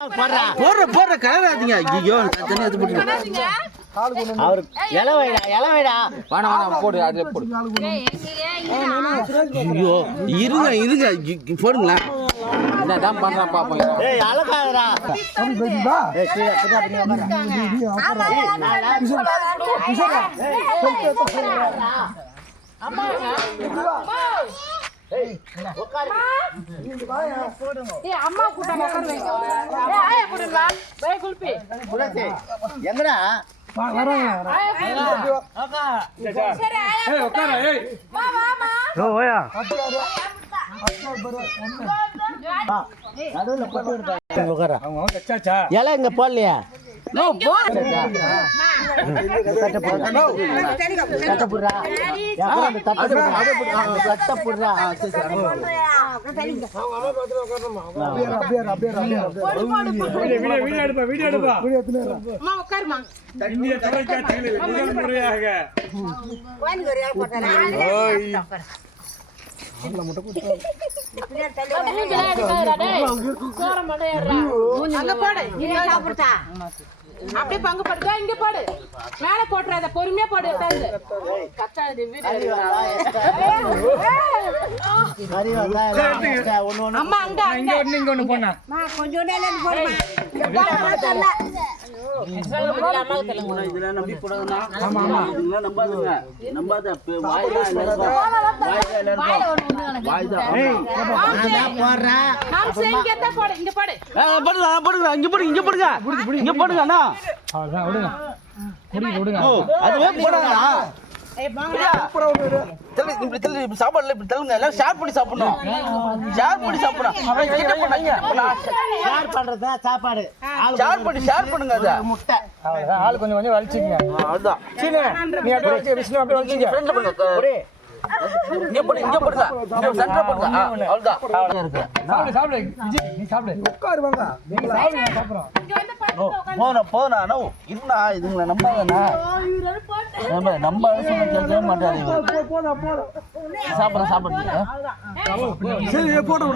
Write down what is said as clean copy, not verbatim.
போடுற கலராதீங்க. ஐயோ தண்ணி எடுத்து போட்டு அவரு இலை வைடா வேணா போடு அதுல போடு. ஐயோ இருங்க போடுங்களா. என்னதான் பண்றான் பாப்போம். ஏய் அழகாதடா. அம்மா ஏய் உட்காரு. ஏய் அம்மா கூட்ட உட்காரு வைங்க. ஏய் ஆயா கூடுங்க. பை குல்பி. புரசே எங்கடா? வராங்க. அக்கா. சரி ஆயா. ஏய் உட்காரு ஏய். வா ஓ ஓயா. நடுவுல போட்டு விடுடா. உட்காரு. அவங்க கச்சாச்சா. எல இங்க போடலையா? நோ போடு. கட்ட போடுடா. கட்ட போடுடா. யாரோ அந்த தட்ட போடுடா. சரி வீடியோ எடுப்பா. அம்மா உட்காருமா. இந்திய தொலைக்காட்சியில் முதல் முறையாக ஓய் அங்க போடு நீ சாப்பிடுடா. அப்படியே பங்கு போடுங்க. இங்க போடு. மேல போட்றாத. பொறுமையா போடு. கத்தாது வீடியோ. அம்மா அங்க இங்க ஒன்னு போனா. நான் கொஞ்சம் நேரம் போடுமா. இதெல்லாம் நம்பி போடாதனா. ஆமா இதெல்லாம் நம்பாதீங்க. நம்பாத வாய்தா. ஏய் நான் போறேன். நான் செங்கத்த போடு. இங்க போடு. போடுங்க. இங்க போடுங்க. இங்க போடுங்க அண்ணா. அவ்வளவுதான் விடுங்க. விடுங்க. ஓ அதுவே போடுங்கடா. ஏய் வாங்கடா. போடா விடு. தள்ளி இப்படி சாப்பாடுல இப்படி தள்ளுங்க. எல்லாம் ஷேர் பண்ணி சாப்பிடணும். ஷேர் பண்ணி சாப்பிடணும். அவன் கிட்ட பண்ணாங்க. ஷேர் பண்றதா சாப்பாடு. ஷேர் பண்ணுங்க அத. முட்டை. அவ்வளவுதான். ஆளு கொஞ்சம் வலிச்சிங்க. அவ்வளவுதான். சீனே நீ அப்படியே விஷ்ணு அப்படியே வலிச்சிங்க. ஃப்ரெண்ட்ல பண்ணுங்க. ஒரே இங்க போடுங்க. இங்க சென்டர் போடுங்க. அவ்வளவுதான். இருக்கு. சாப்பிடு. விஜய் நீ சாப்பிடு. உட்காரு வாங்க. நீங்க சாப்பிடுங்க சாப்பிறோம். இங்க வந்து போனா நோ இதுனா இதுங்கள நம்பாதனா. நம்ம சொல்ல கேட்கவே மாட்டாரு. போடா சாப்பிடுங்க. சரி போடு.